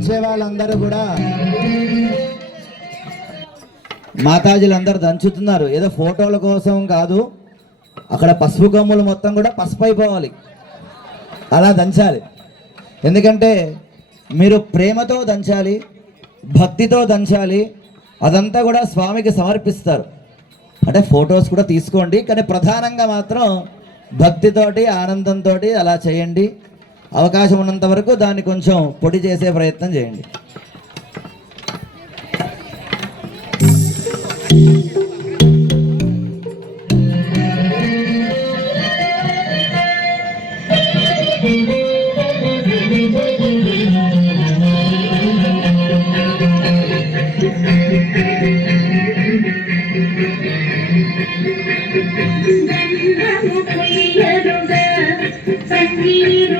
వచ్చే వాళ్ళందరూ కూడా మాతాజీలందరూ దంచుతున్నారు. ఏదో ఫోటోల కోసం కాదు అక్కడ పసుపు కొమ్ములు మొత్తం కూడా పసుపు అయిపోవాలి. అలా దంచాలి. ఎందుకంటే మీరు ప్రేమతో దంచాలి భక్తితో దంచాలి అదంతా కూడా స్వామికి సమర్పిస్తారు. అంటే ఫొటోస్ కూడా తీసుకోండి కానీ ప్రధానంగా మాత్రం భక్తితోటి ఆనందంతో అలా చేయండి. అవకాశం ఉన్నంత వరకు దాన్ని కొంచెం పొడి చేసే ప్రయత్నం చేయండి. గంధము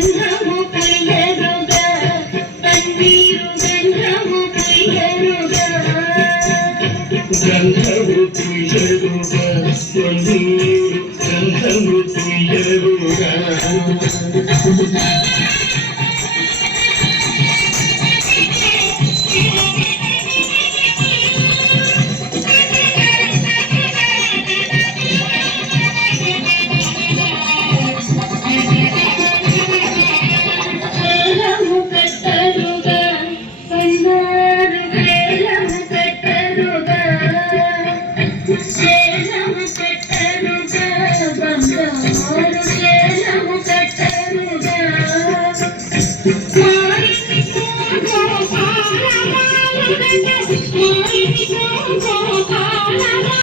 గంధము తుయ్యరుగా పొన్నీరు గంధము తుయ్యరుగా Yeah.